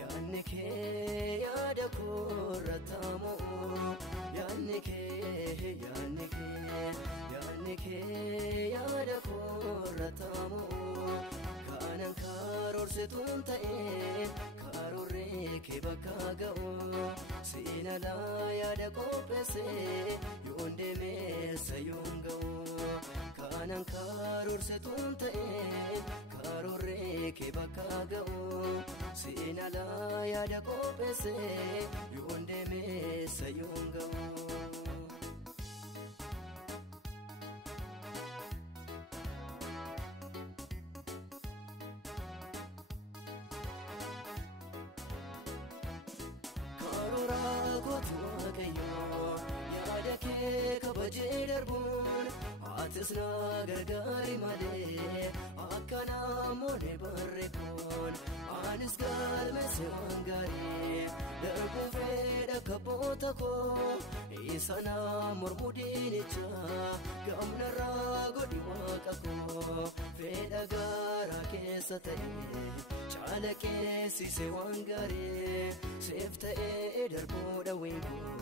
yaadni kee yaada koorra taamu yaadni kee yaada koorra taamu kanan karoorsituun ta'ee karoorree kee bakka ga'u siinalaa yaada qopheessee yoon deemeessa yoon ga'u kanan karoorsituun ta'ee karoorree kee bakka ga'u siinalaa yaada qopheessee yoon deemeessa yoon ga'u. Raakootu waaqayyoo yaada kee kabajee darbuun atis na gargaari malee akka namoonni barreeffamuun anis galmeesse waan gaarii darbuun fedha kabboota koo isa na mormuu diinichaa gamnarraa godhi waaqa koo fedha garaa keessa ta'e. Caalaqeessise waan gaarii seef ta'ee darbuudha wiinkoo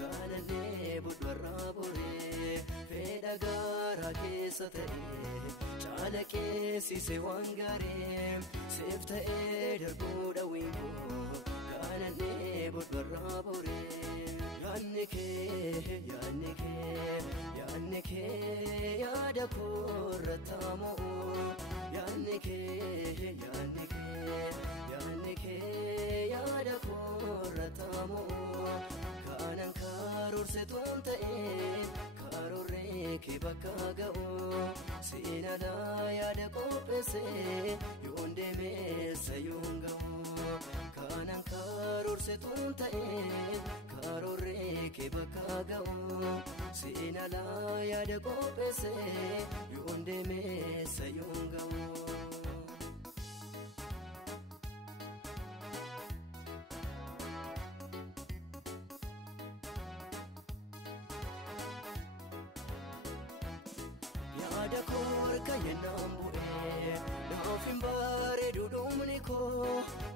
gaalallee budwarraa boree fedha garaa keessa ta'ee caalaqeessise waan gaarii seef ta'ee darbuudha wiinkoo gaalallee budwarraa boree yaadni kee yaada koorra taamu. Yaadni kee yaada koorra taamu kanan karoorsituun ta'ee karoorree kee bakka ga'u siinalaa yaada qopheessee yoon deemeessa yoon ga'u kanan karoorsituun ta'ee karoorree kee bakka ga'u siinalaa yaada qopheessee yoon deemeessa yoon ga'u. Yaada koorka yennaan bu'ee naaf hin bareedu dhumni koo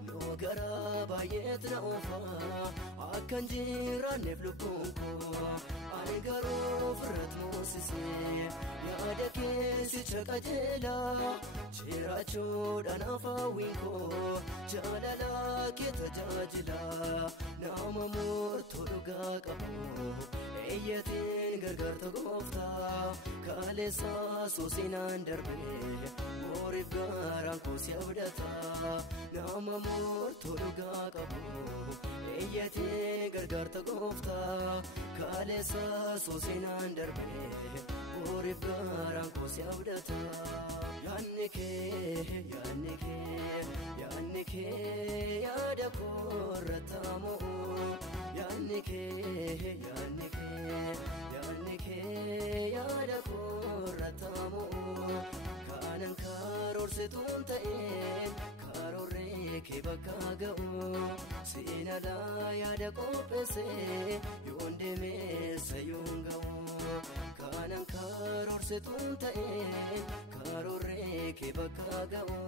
noo garaa baay'eet na oofaa akkan jiraanneef lubbuun koo ani garuu ofirratti moosisee yaada keessicha qajeelaa jiraachuudhaan afaan koo jaalalaa kee tajaajilaa nama murtoo dhugaa qabu. Eeyyatiin gargaarta gooftaa kaleessaa soosinaan darbee booriif gaaraan koosii abdataa nama murtoo dhugaa qabu. Eeyyatiin gargaarta gooftaa kaleessaa soosinaan darbee booriif gaaraan koosii abdataa. Yaadni kee yaada koorra taamu. Yaadni kee yaada koorra taamu kanan karoorsituun ta'ee karoorree kee bakka ga'u siinalaa yaada qopheessee yoon deemeessa yoon ga'u kanan karoorsituun ta'ee karoorree kee bakka ga'u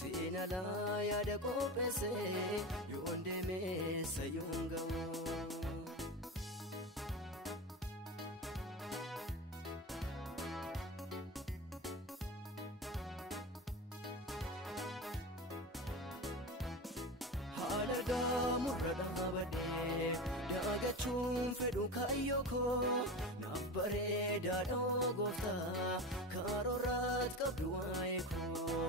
siinalaa yaada qopheessee yoon deemeessa yoon ga'u. Haala gaamurra dhaabadhee daagachuun fedhu kaayyoo koo naaf bareedaadha gooftaa karoorraat qabdu waa'ee koo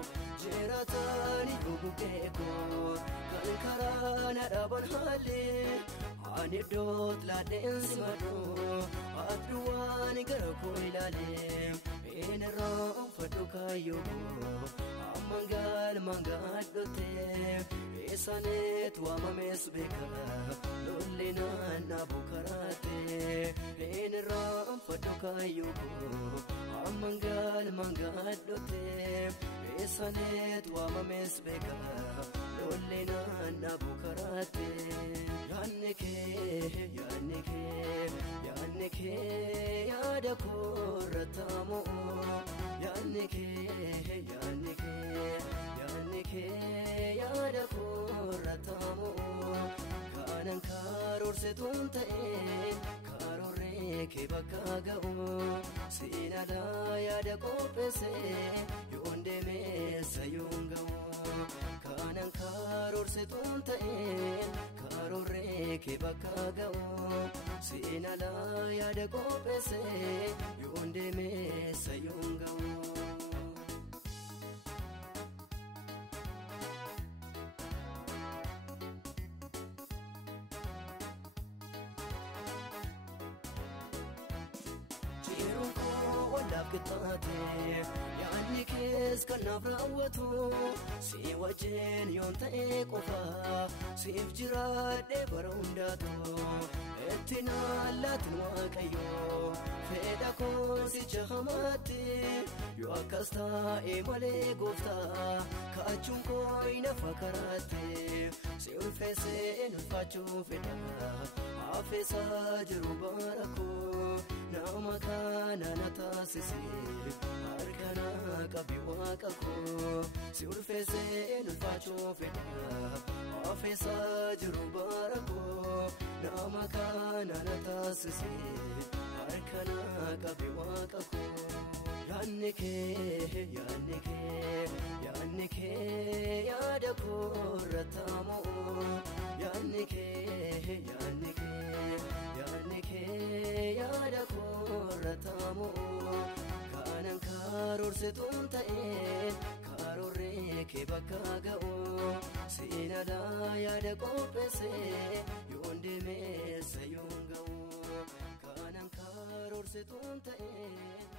jiraataani gugee koo kan karaa na dhaaban haallee ani iddoot laadheensi madoo adduwaan gara koo ilaalee eenirraa fadhu kaayyoo koo amman galmaan gaadhotee. Eessaneet waamamees beeka lolli naanna'u karaatee eenirraa fadhu kaayyoo koo amman galmaan gaadhotee eessaneet waamamees beeka lolli naanna'u karaatee. Yaadni kee yaada koorra taamu yaadni kee karoorsetuun ta'een karoorree kee bakka ga'u seenaadhaa yaada qopheessee yoon deemeessa yoon ga'u kanan karoorsetuun ta'een karoorree kee bakka ga'u seenaadhaa yaada qopheessee yoon deemeessa yoon ga'u. yaanni kees kanaaf raawwatu si wajjin yoon ta'e qofa siif jiraadhee bara hundaatu itti naalaatiin waaqayyoo fedha koo sicha hamaatti yoo akkas taa'e malee gooftaa kaachuun koo inafa karaatti si ulfeessee ulfaachuu fedha hafeessaa jiru bara koo nama kana na taasisee harkana qabi waaqa koo si ulfeessee ulfaachuu fedha hafeessaa jiru bara koo nama kana na taasisee harkana qabi waaqa koo. yaanni kee yaada koo irrataamoo yaanni kee yaada koo irrataamoo kanan karoorsetuun ta'een karoorree kee bakka ga'u seenaadhaa yaada qopheessee yoon deemeessa yoon ga'u kanan karoorsetuun ta'een.